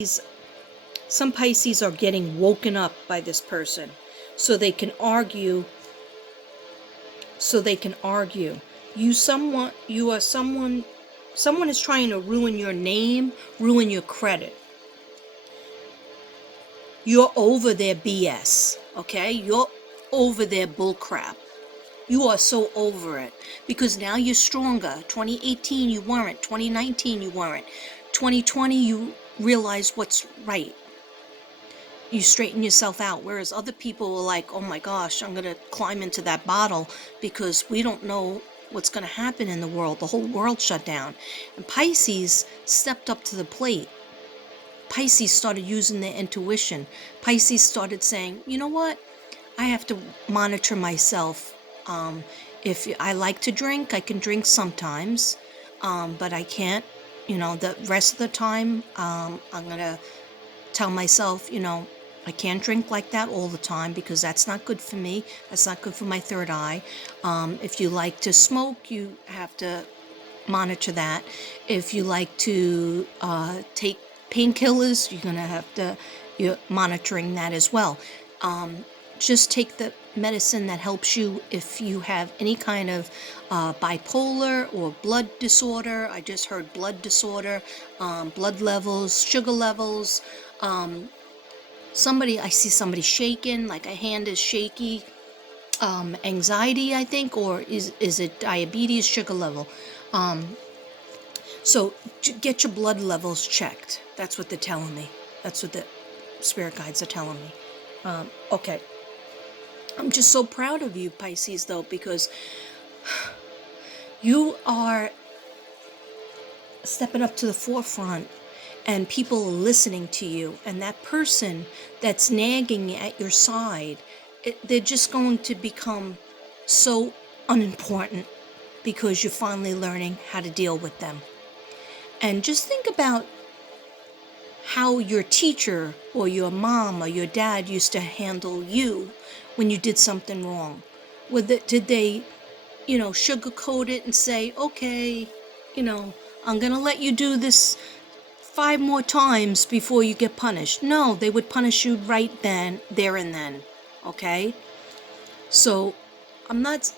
some Pisces are getting woken up by this person so they can argue. Someone is trying to ruin your name, ruin your credit. You're over their BS, okay? You're over their bullcrap. You are so over it because now you're stronger. 2018 you weren't. 2019 you weren't. 2020 you realize what's right. You straighten yourself out, whereas other people are like, oh my gosh, I'm going to climb into that bottle because we don't know what's going to happen in the world. The whole world shut down. And Pisces stepped up to the plate. Pisces started using their intuition. Pisces started saying, you know what? I have to monitor myself. If I like to drink, I can drink sometimes, but I can't, the rest of the time, I'm going to tell myself, I can't drink like that all the time because that's not good for me. That's not good for my third eye. If you like to smoke, you have to monitor that. If you like to take painkillers, you're monitoring that as well. Just take the medicine that helps you if you have any kind of bipolar or blood disorder. I just heard blood disorder, blood levels, sugar levels. I see somebody shaking, like a hand is shaky. Anxiety, I think, or is it diabetes, sugar level? So get your blood levels checked. That's what they're telling me. That's what the spirit guides are telling me. Okay. I'm just so proud of you, Pisces, though, because you are stepping up to the forefront and people are listening to you. And that person that's nagging at your side, they're just going to become so unimportant because you're finally learning how to deal with them. And just think about how your teacher or your mom or your dad used to handle you when you did something wrong. Did they, sugarcoat it and say, okay, I'm going to let you do this 5 more times before you get punished? No, they would punish you right then, there and then, okay? So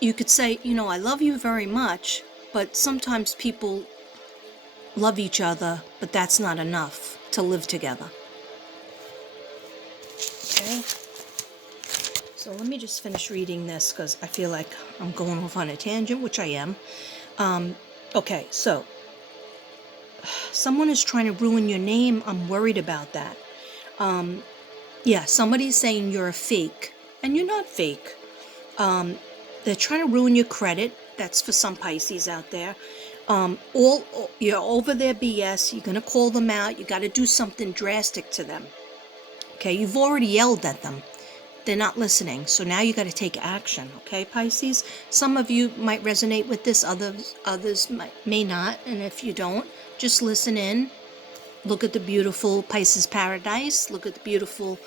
you could say, I love you very much, but sometimes people love each other, but that's not enough to live together. Okay? So let me just finish reading this because I feel like I'm going off on a tangent, which I am. Okay, so someone is trying to ruin your name. I'm worried about that. Somebody's saying you're a fake, and you're not fake. They're trying to ruin your credit. That's for some Pisces out there. You're over their BS. You're going to call them out. You got to do something drastic to them. Okay, you've already yelled at them. They're not listening. So now you got to take action. Okay, Pisces? Some of you might resonate with this. Others may not. And if you don't, just listen in. Look at the beautiful Pisces paradise. Look at the beautiful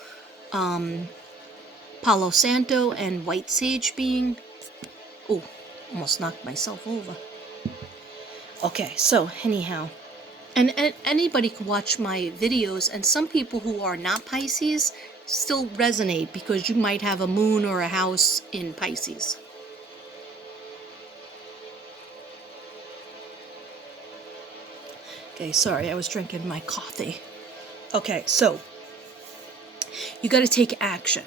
Palo Santo and White Sage being. Oh, almost knocked myself over. Okay, so anyhow, and anybody can watch my videos, and some people who are not Pisces still resonate because you might have a moon or a house in Pisces. Okay, sorry, I was drinking my coffee. Okay, so you got to take action.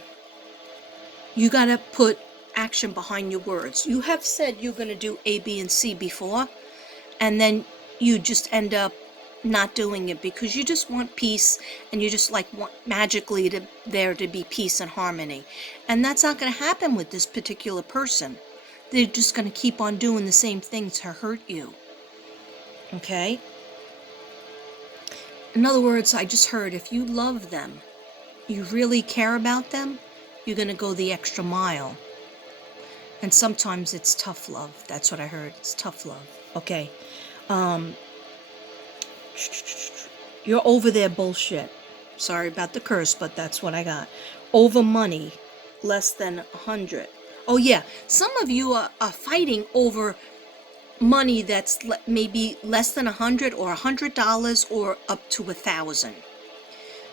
You got to put action behind your words. You have said you're going to do A, B, and C before, and then you just end up not doing it because you just want peace, and you just want magically there to be peace and harmony. And that's not going to happen with this particular person. They're just going to keep on doing the same things to hurt you. Okay? In other words, I just heard if you love them, you really care about them, you're going to go the extra mile. And sometimes it's tough love. That's what I heard. It's tough love. Okay. You're over their bullshit. Sorry about the curse, but that's what I got. Over money, less than 100. Oh yeah, some of you are fighting over money that's maybe less than 100 or $100 or up to 1,000.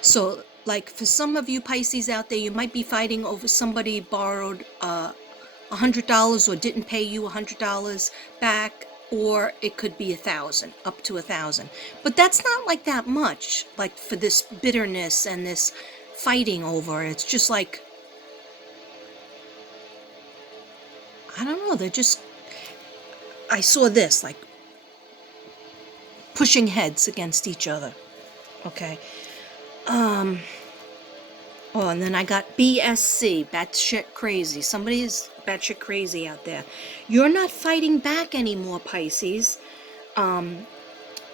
So, like, for some of you Pisces out there, you might be fighting over somebody borrowed $100 or didn't pay you $100 back, or it could be 1,000, up to 1,000. But that's not like that much, like for this bitterness and this fighting over. It's just like, I don't know, they're just, I saw this, like, pushing heads against each other. Okay. Oh, and then I got BSC, batshit crazy. Somebody is batshit crazy out there. You're not fighting back anymore, Pisces.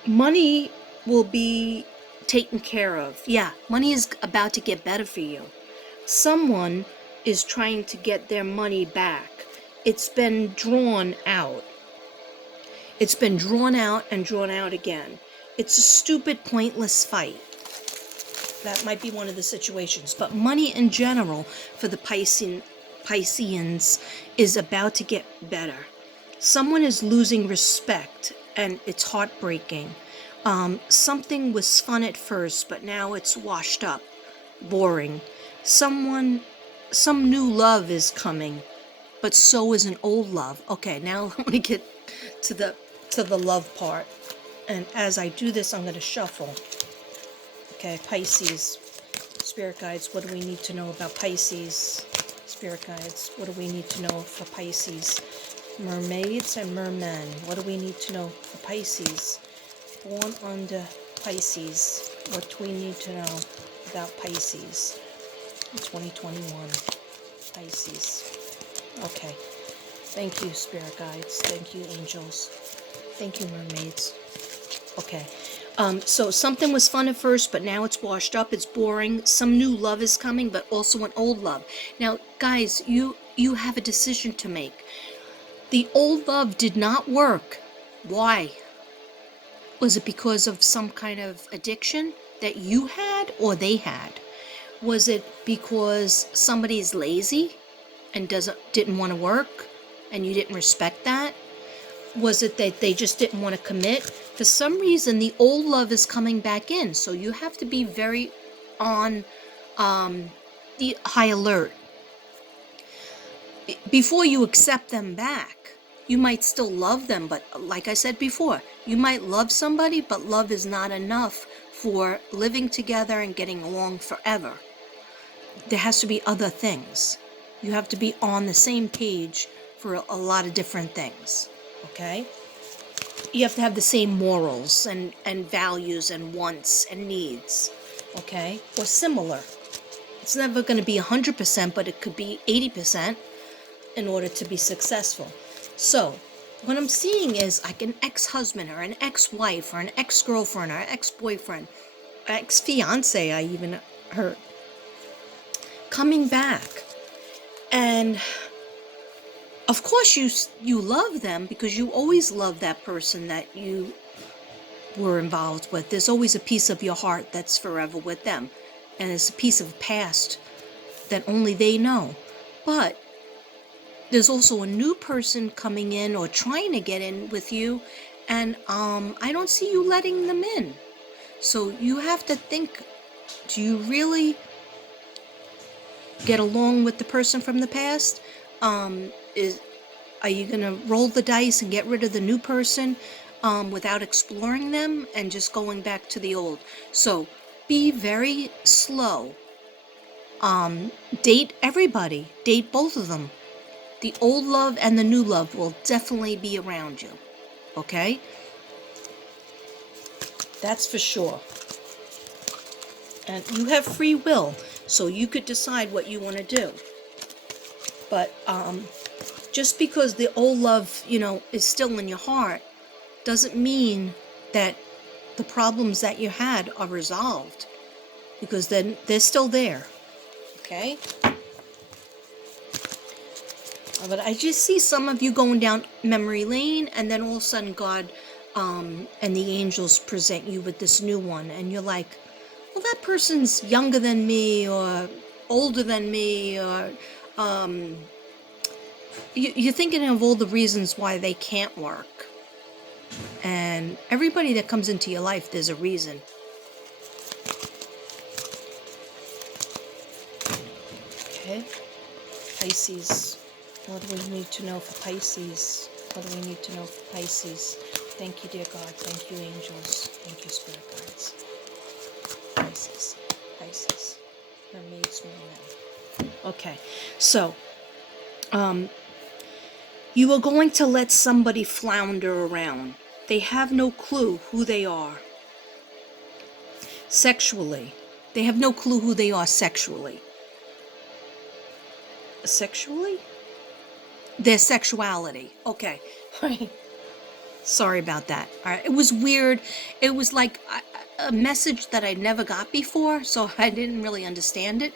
Money will be taken care of. Yeah, money is about to get better for you. Someone is trying to get their money back. It's been drawn out. It's been drawn out and drawn out again. It's a stupid, pointless fight. That might be one of the situations. But money in general for the Pisceans is about to get better. Someone is losing respect, and it's heartbreaking. Something was fun at first, but now it's washed up, boring. Some new love is coming, but so is an old love. Okay, now let me get to the love part. And as I do this, I'm going to shuffle. Okay, Pisces, Spirit Guides, what do we need to know about Pisces? Spirit Guides, what do we need to know for Pisces? Mermaids and mermen, what do we need to know for Pisces? Born under Pisces, what do we need to know about Pisces in 2021? Pisces. Okay. Thank you, Spirit Guides. Thank you, angels. Thank you, mermaids. Okay. So something was fun at first, but now it's washed up. It's boring. Some new love is coming, but also an old love. Now, guys, you have a decision to make. The old love did not work. Why? Was it because of some kind of addiction that you had or they had? Was it because somebody's lazy and didn't want to work and you didn't respect that? Was it that they just didn't want to commit? For some reason, the old love is coming back in, so you have to be very on the high alert. Before you accept them back, you might still love them, but like I said before, you might love somebody, but love is not enough for living together and getting along forever. There has to be other things. You have to be on the same page for a lot of different things. Okay? You have to have the same morals and values and wants and needs. Okay? Or similar. It's never going to be 100%, but it could be 80% in order to be successful. So, what I'm seeing is like an ex-husband or an ex-wife or an ex-girlfriend or an ex-boyfriend, ex-fiance, I even heard, coming back. And of course you love them because you always love that person that you were involved with. There's always a piece of your heart that's forever with them. And it's a piece of past that only they know. But there's also a new person coming in or trying to get in with you. And I don't see you letting them in. So you have to think, do you really get along with the person from the past? Are you going to roll the dice and get rid of the new person without exploring them and just going back to the old? So be very slow. Date everybody. Date both of them. The old love and the new love will definitely be around you. Okay? That's for sure. And you have free will, so you could decide what you want to do. But just because the old love, is still in your heart, doesn't mean that the problems that you had are resolved. Because then they're still there. Okay? But I just see some of you going down memory lane, and then all of a sudden God and the angels present you with this new one, and you're like, well, that person's younger than me, or older than me, or you're thinking of all the reasons why they can't work. And everybody that comes into your life, there's a reason. Okay? Pisces. What do we need to know for Pisces? What do we need to know for Pisces? Thank you, dear God. Thank you, angels. Thank you, spirit guides. Pisces. Pisces. Mermaids, mermen. Okay. So, you are going to let somebody flounder around. They have no clue who they are sexually. They have no clue who they are sexually. Sexually? Their sexuality. Okay. Sorry about that. All right. It was weird. It was like a message that I never got before, so I didn't really understand it.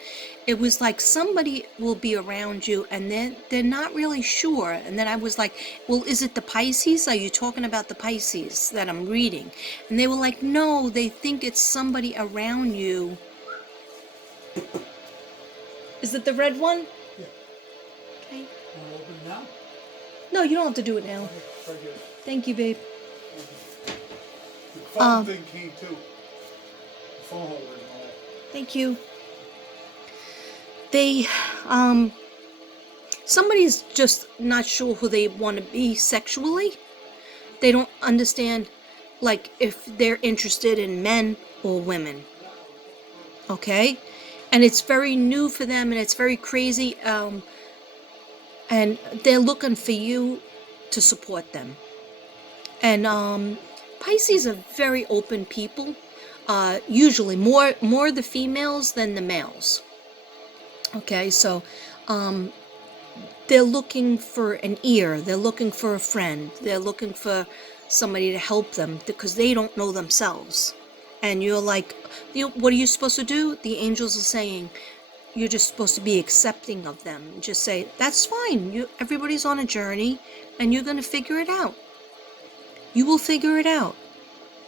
It was like somebody will be around you and then they're not really sure. And then I was like, well, is it the Pisces? Are you talking about the Pisces that I'm reading? And they were like, no, they think it's somebody around you. Is it the red one? Yeah. Okay. Want to open it now? No, you don't have to do it now. Okay, right here. Thank you, babe. The phone thing came too. The phone holder and all that. Thank you. They, somebody's just not sure who they want to be sexually. They don't understand, like, if they're interested in men or women. Okay? And it's very new for them and it's very crazy. And they're looking for you to support them. And Pisces are very open people. Usually more the females than the males. Okay, so they're looking for an ear, they're looking for a friend, they're looking for somebody to help them because they don't know themselves. And you're like, what are you supposed to do? The angels are saying you're just supposed to be accepting of them. Just say, that's fine. Everybody's on a journey and you're going to figure it out. You will figure it out.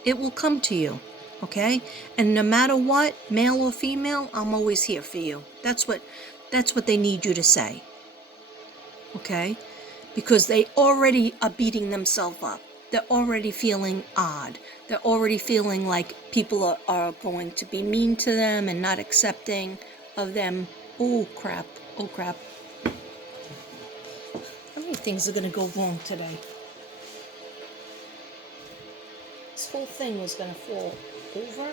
It will come to you. Okay? And no matter what, male or female, I'm always here for you. That's what they need you to say. Okay? Because they already are beating themselves up. They're already feeling odd. They're already feeling like people are going to be mean to them and not accepting of them. Oh, crap. Oh, crap. How many things are going to go wrong today? This whole thing was going to fall over.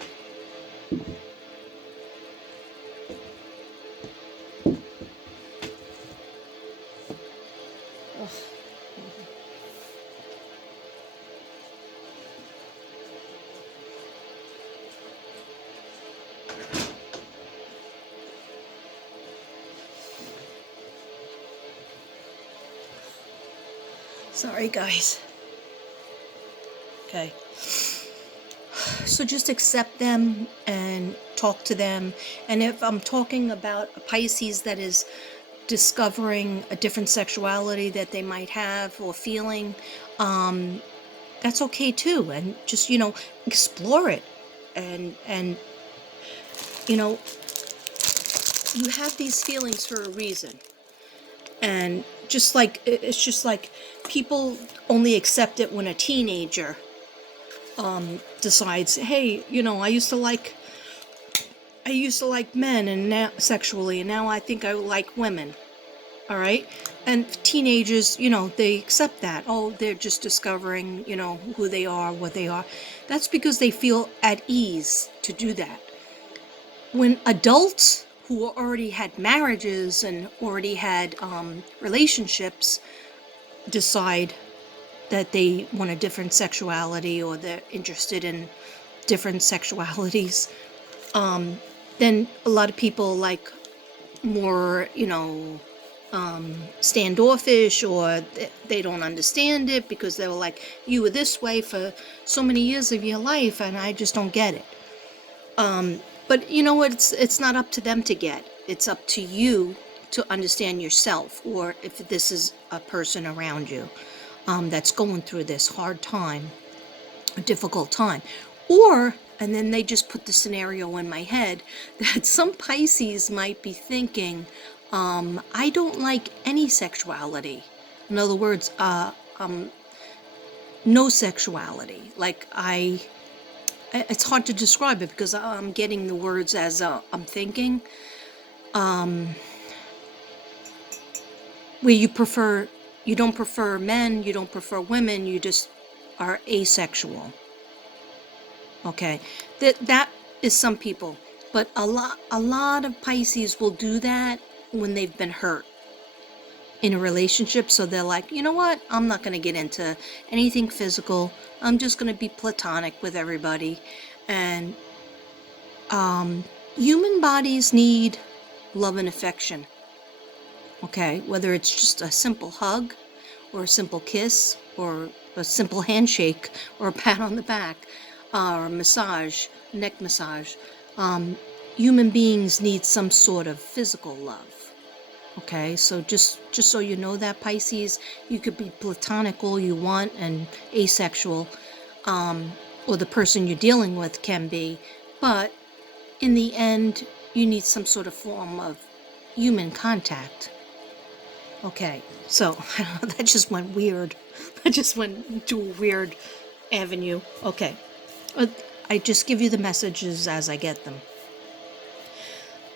Ugh. Sorry, guys. Okay. So just accept them and talk to them. And if I'm talking about a Pisces that is discovering a different sexuality that they might have or feeling, that's okay too. And just, explore it. And you have these feelings for a reason. And it's just like people only accept it when a teenager decides, hey, I used to like men and now sexually, and now I think I like women. All right. And teenagers, they accept that. Oh, they're just discovering, who they are, what they are. That's because they feel at ease to do that. When adults who already had marriages and already had relationships decide that they want a different sexuality or they're interested in different sexualities, then a lot of people like more, standoffish, or they don't understand it because they were like, you were this way for so many years of your life and I just don't get it. But you know what? It's not up to them to get. It's up to you to understand yourself, or if this is a person around you that's going through this hard time, a difficult time. And then they just put the scenario in my head that some Pisces might be thinking, I don't like any sexuality. In other words, no sexuality. Like it's hard to describe it because I'm getting the words as I'm thinking. where you don't prefer men, you don't prefer women, you just are asexual. Okay, that is some people, but a lot of Pisces will do that when they've been hurt in a relationship. So they're like, you know what? I'm not going to get into anything physical. I'm just going to be platonic with everybody. And human bodies need love and affection. Okay, whether it's just a simple hug, or a simple kiss, or a simple handshake, or a pat on the back, or a massage, neck massage. Human beings need some sort of physical love. Okay, so just so you know that, Pisces, you could be platonic all you want and asexual, or the person you're dealing with can be, but in the end, you need some sort of form of human contact. Okay, so I don't know, that just went weird. That just went to a weird avenue. Okay, I just give you the messages as I get them.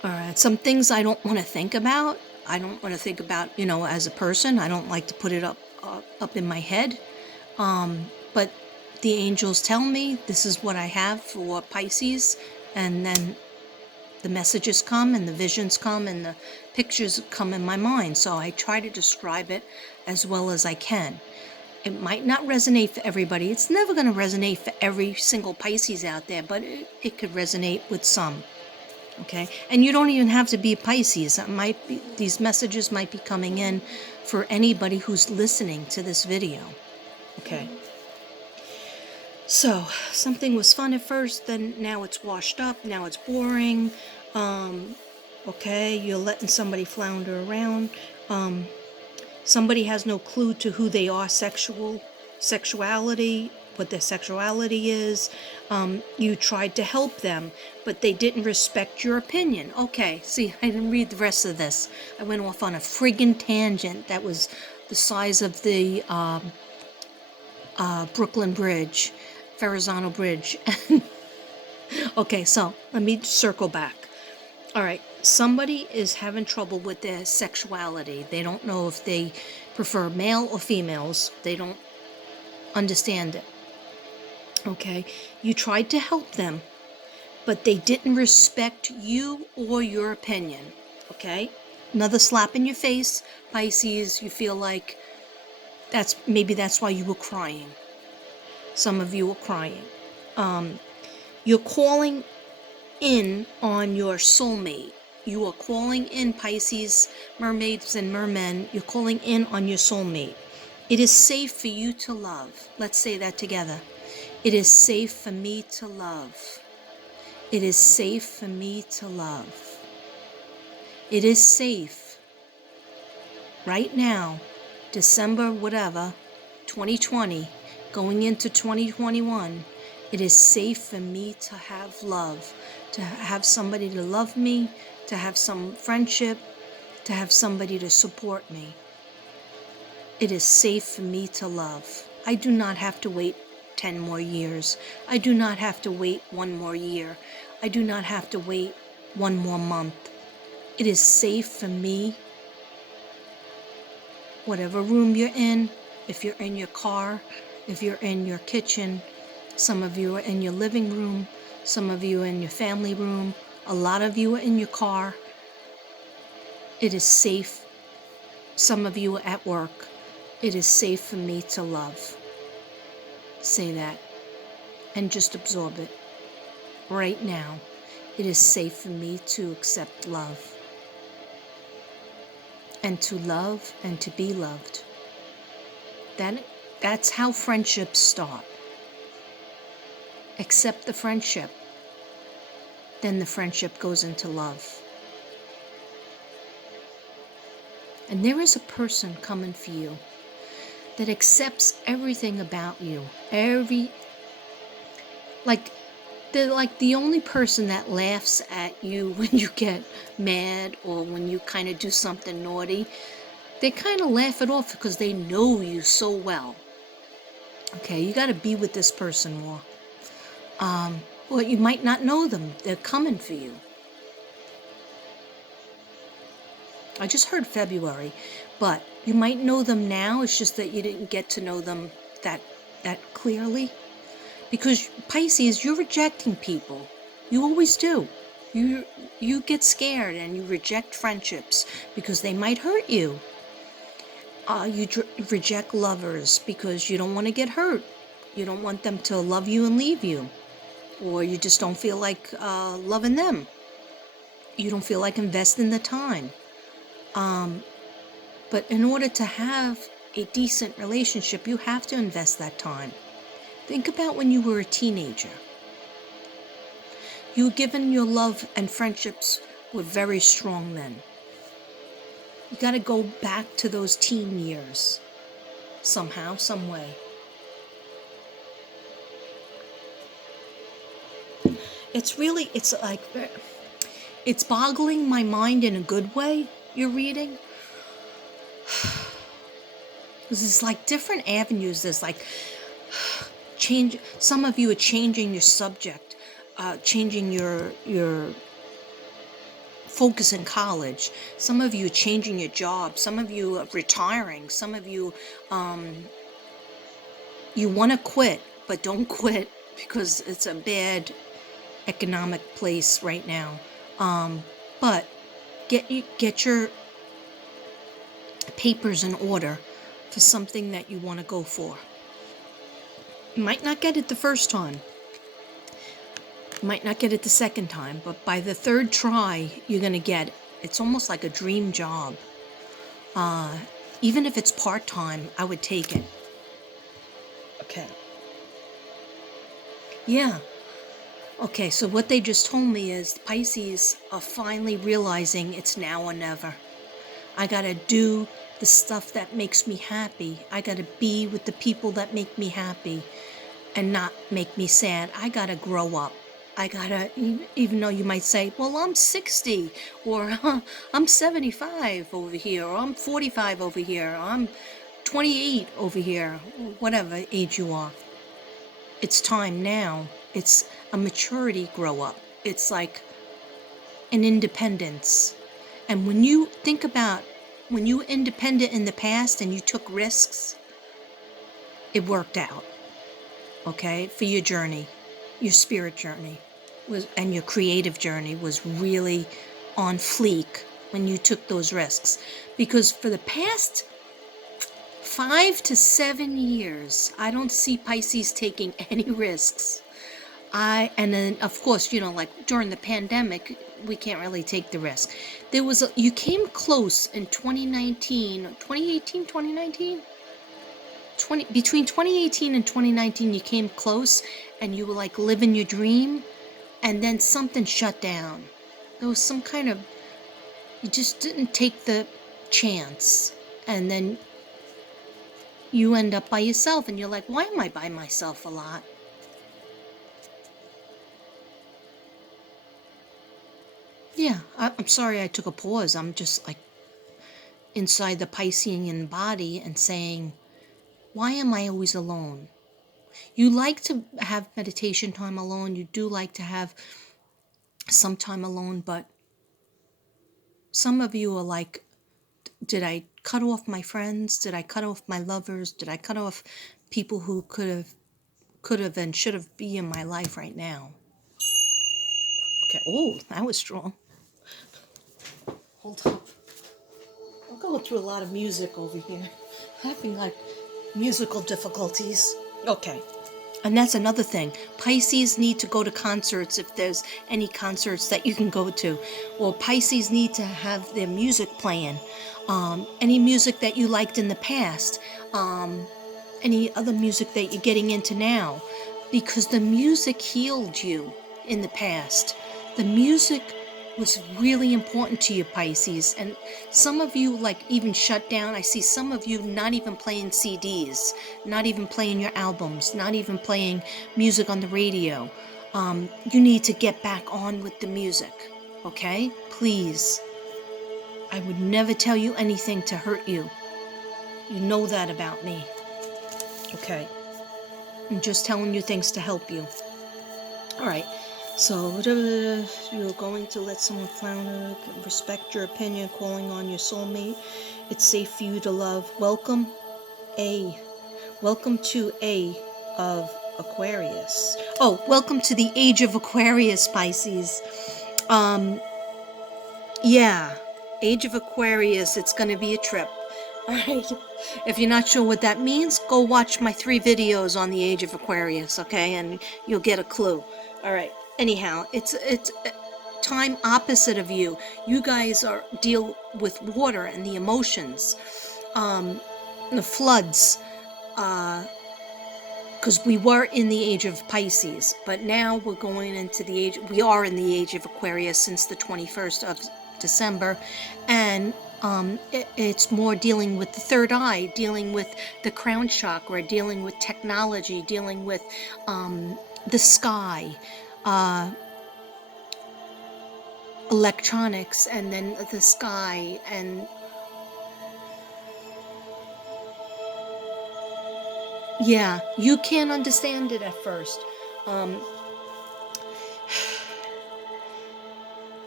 All right, some things I don't want to think about. I don't want to think about, as a person. I don't like to put it up in my head. But the angels tell me this is what I have for Pisces, and then the messages come and the visions come and the pictures come in my mind. So I try to describe it as well as I can. It might not resonate for everybody. It's never going to resonate for every single Pisces out there, but it could resonate with some. Okay, and you don't even have to be a Pisces. These messages might be coming in for anybody who's listening to this video. Okay. So something was fun at first, then now it's washed up. Now it's boring. Okay, you're letting somebody flounder around. Somebody has no clue to who they are, sexuality, what their sexuality is. You tried to help them, but they didn't respect your opinion. Okay, see, I didn't read the rest of this. I went off on a friggin' tangent that was the size of the Brooklyn Bridge, Verrazano Bridge. Okay, so let me circle back. All right, somebody is having trouble with their sexuality. They don't know if they prefer male or females. They don't understand it. Okay, you tried to help them, but they didn't respect you or your opinion. Okay, another slap in your face, Pisces. You feel like that's why you were crying. Some of you were crying. You're calling in on your soulmate. You are calling in, Pisces, mermaids and mermen. You're calling in on your soulmate. It is safe for you to love. Let's say that together. It is safe for me to love. It is safe for me to love. It is safe right now, December whatever, 2020, going into 2021. It is safe for me to have love, to have somebody to love me, to have some friendship, to have somebody to support me. It is safe for me to love. I do not have to wait 10 more years. I do not have to wait 1 more year. I do not have to wait 1 more month. It is safe for me, whatever room you're in, if you're in your car, if you're in your kitchen, some of you are in your living room, some of you are in your family room, a lot of you are in your car. It is safe. Some of you are at work. It is safe for me to love. Say that and just absorb it. Right now, it is safe for me to accept love. And to love and to be loved. That's how friendships start. Accept the friendship. Then the friendship goes into love. And there is a person coming for you that accepts everything about you. They're like the only person that laughs at you when you get mad or when you kind of do something naughty. They kind of laugh it off because they know you so well. Okay, you got to be with this person more. Well, you might not know them. They're coming for you. I just heard February, but you might know them now. It's just that you didn't get to know them that clearly. Because Pisces, you're rejecting people. You always do. You get scared and you reject friendships because they might hurt you. You reject lovers because you don't want to get hurt. You don't want them to love you and leave you. Or you just don't feel like loving them. You don't feel like investing the time. But in order to have a decent relationship, you have to invest that time. Think about when you were a teenager. You were given your love and friendships were very strong then. You got to go back to those teen years somehow, some way. It's like, it's boggling my mind in a good way, you're reading. Because it's like different avenues. There's like some of you are changing your subject, changing your focus in college. Some of you are changing your job. Some of you are retiring. Some of you, you want to quit, but don't quit because it's a bad economic place right now. But get your papers in order for something that you want to go for. You might not get it the first time. You might not get it the second time, but by the third try, you're going to get it. It's almost like a dream job. Even if it's part-time, I would take it. Okay. Yeah. Okay, so what they just told me is the Pisces are finally realizing it's now or never. I gotta do the stuff that makes me happy. I gotta be with the people that make me happy and not make me sad. I gotta grow up. I gotta, even though you might say, well, I'm 60, or I'm 75 over here, or I'm 45 over here, or I'm 28 over here, whatever age you are. It's time now. It's a maturity grow up. It's like an independence. And when you think about when you were independent in the past and you took risks, it worked out, okay, for your journey, your spirit journey and your creative journey was really on fleek when you took those risks. Because for the past 5 to 7 years, I don't see Pisces taking any risks. And then, of course, like during the pandemic, we can't really take the risk. You came close in 2019, 2018, 2019? Between 2018 and 2019, you came close and you were like living your dream, and then something shut down. There was some kind of, you just didn't take the chance, and then you end up by yourself, and you're like, why am I by myself a lot? Yeah, I'm sorry I took a pause. I'm just like inside the Piscean body and saying, why am I always alone? You like to have meditation time alone. You do like to have some time alone, but some of you are like, did I cut off my friends? Did I cut off my lovers? Did I cut off people who could have and should have been in my life right now? Okay, oh, that was strong. Hold up. I'm going through a lot of music over here. Having like musical difficulties. Okay. And that's another thing. Pisces need to go to concerts if there's any concerts that you can go to. Or Pisces need to have their music playing. Any music that you liked in the past. Any other music that you're getting into now. Because the music healed you in the past. The music was really important to you, Pisces. And some of you like even shut down. I see some of you not even playing CDs, not even playing your albums, not even playing music on the radio. You need to get back on with the music, okay? Please. I would never tell you anything to hurt you. You know that about me. Okay. I'm just telling you things to help you. All right. So, you're going to let someone flounder, respect your opinion, calling on your soulmate. It's safe for you to love. A. Welcome to A of Aquarius. Oh, welcome to the age of Aquarius, Pisces. Yeah, age of Aquarius, it's going to be a trip. All right. If you're not sure what that means, go watch my 3 videos on the age of Aquarius, okay? And you'll get a clue. All right. Anyhow, it's time opposite of you. You guys are deal with water and the emotions, the floods, because we were in the age of Pisces, but now we're going into the age, we are in the age of Aquarius since the 21st of December, and it's more dealing with the third eye, dealing with the crown chakra, dealing with technology, dealing with the sky, electronics, and then the sky, and yeah, you can't understand it at first.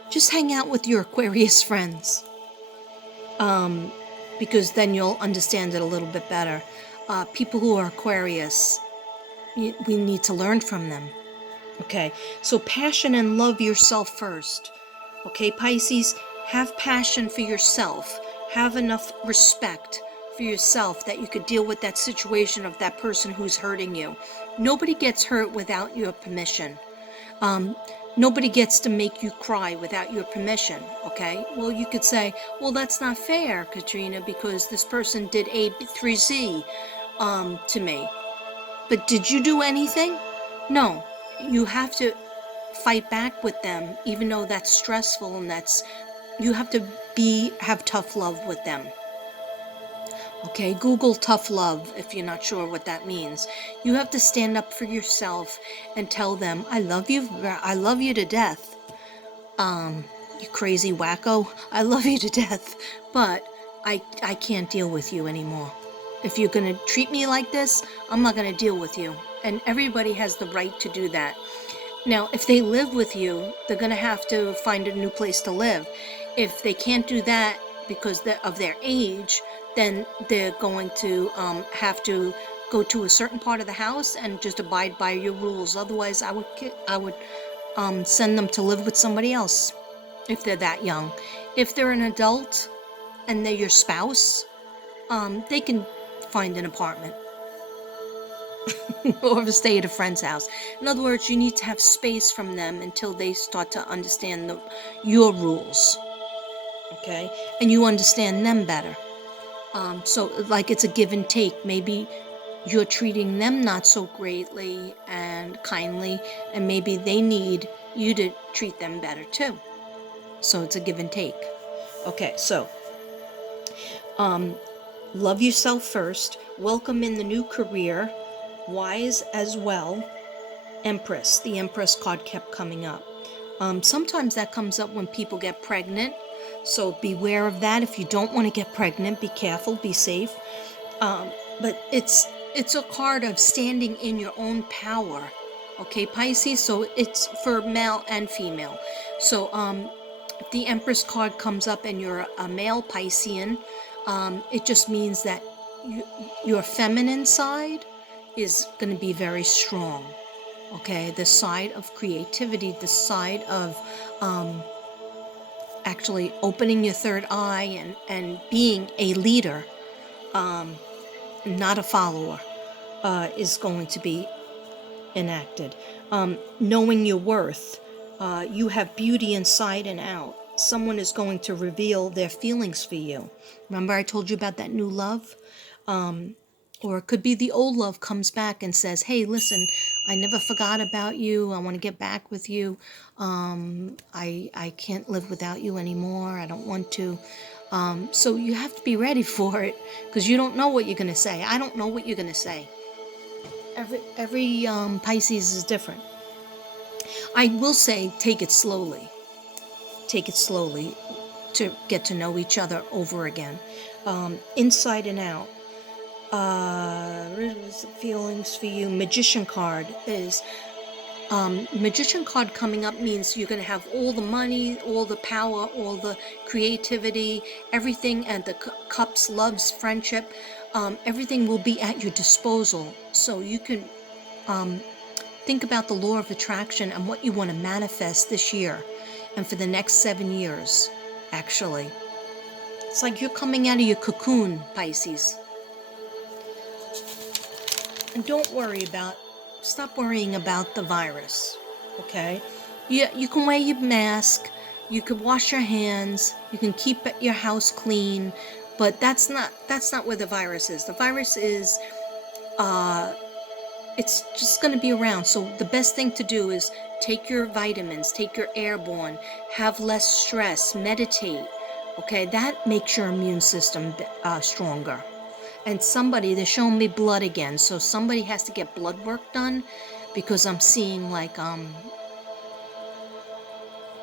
Just hang out with your Aquarius friends, because then you'll understand it a little bit better. People who are Aquarius, we need to learn from them. Okay, so passion and love yourself first. Okay, Pisces, have passion for yourself. Have enough respect for yourself that you could deal with that situation of that person who's hurting you. Nobody gets hurt without your permission. Nobody gets to make you cry without your permission, okay? Well, you could say, well, that's not fair, Katrina, because this person did A, B, 3Z to me. But did you do anything? No. You have to fight back with them, even though that's stressful, and you have to have tough love with them. Okay, Google tough love if you're not sure what that means. You have to stand up for yourself and tell them, I love you to death. You crazy wacko, I love you to death, but I can't deal with you anymore. If you're gonna treat me like this, I'm not gonna deal with you. And everybody has the right to do that. Now, if they live with you, they're gonna have to find a new place to live. If they can't do that because of their age, then they're going to have to go to a certain part of the house and just abide by your rules. Otherwise, I would send them to live with somebody else if they're that young. If they're an adult and they're your spouse, they can find an apartment or stay at a friend's house. In other words, you need to have space from them until they start to understand your rules, okay? And you understand them better. So like it's a give and take. Maybe you're treating them not so greatly and kindly, and maybe they need you to treat them better too. So it's a give and take. Okay, so love yourself first. Welcome in the new career. Wise as well. Empress. The Empress card kept coming up. Sometimes that comes up when people get pregnant. So beware of that. If you don't want to get pregnant, be careful, be safe. But it's a card of standing in your own power. Okay, Pisces? So it's for male and female. So if the Empress card comes up and you're a male Piscean, it just means that your feminine side is going to be very strong. Okay, the side of creativity, the side of actually opening your third eye and being a leader, not a follower, is going to be enacted. Knowing your worth, you have beauty inside and out. Someone is going to reveal their feelings for you. Remember I told you about that new love? Or it could be the old love comes back and says, hey, listen, I never forgot about you. I want to get back with you. I can't live without you anymore. I don't want to. So you have to be ready for it, because you don't know what you're going to say. I don't know what you're going to say. Every Pisces is different. I will say take it slowly. Take it slowly to get to know each other over again. Inside and out. Feelings for you. Magician card is Magician card coming up means you're going to have all the money, all the power, all the creativity, everything, and the cups, loves, friendship, everything will be at your disposal. So you can think about the law of attraction and what you want to manifest this year and for the next 7 years, actually. It's like you're coming out of your cocoon, Pisces. And stop worrying about the virus, okay? You can wear your mask, you can wash your hands, you can keep your house clean, but that's not where the virus is. The virus is, it's just going to be around. So the best thing to do is take your vitamins, take your airborne, have less stress, meditate, okay? That makes your immune system stronger. And they're showing me blood again, so somebody has to get blood work done because I'm seeing like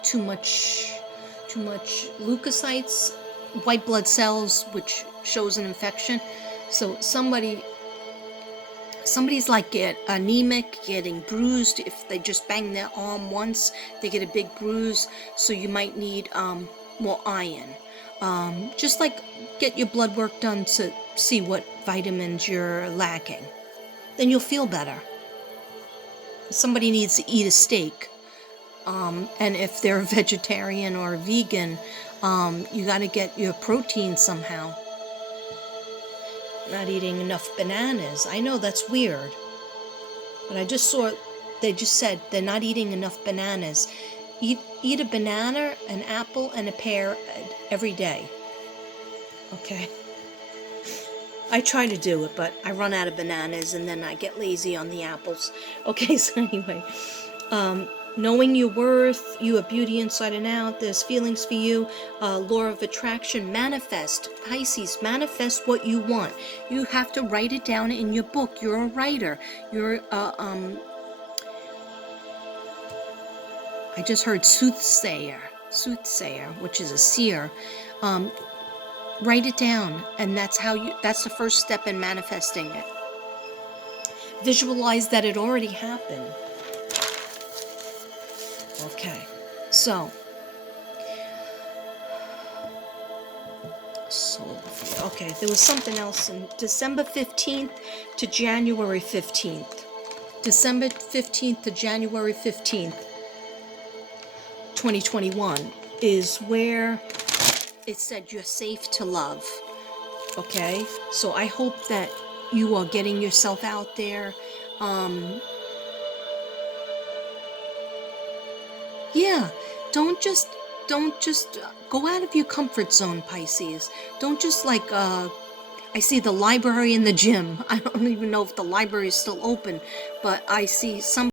too much leukocytes, white blood cells, which shows an infection. So somebody's like get anemic, getting bruised. If they just bang their arm once, they get a big bruise. So you might need more iron. Just like get your blood work done to see what vitamins you're lacking. Then you'll feel better. Somebody needs to eat a steak. And if they're a vegetarian or a vegan, you got to get your protein somehow. Not eating enough bananas. I know that's weird. But they just said they're not eating enough bananas. Eat a banana, an apple, and a pear every day. Okay? I try to do it, but I run out of bananas and then I get lazy on the apples. Okay, so anyway. Knowing your worth, you have beauty inside and out, there's feelings for you, law of attraction, manifest, Pisces, manifest what you want. You have to write it down in your book. You're a writer. You're, I just heard soothsayer, which is a seer. Write it down, and that's the first step in manifesting it. Visualize that it already happened. Okay, so okay, there was something else in December 15th to January 15th. December 15th to January 15th, 2021 is where it said you're safe to love. Okay, so I hope that you are getting yourself out there. Yeah, don't just go out of your comfort zone, Pisces. Don't just I see the library and the gym. I don't even know if the library is still open, but I see some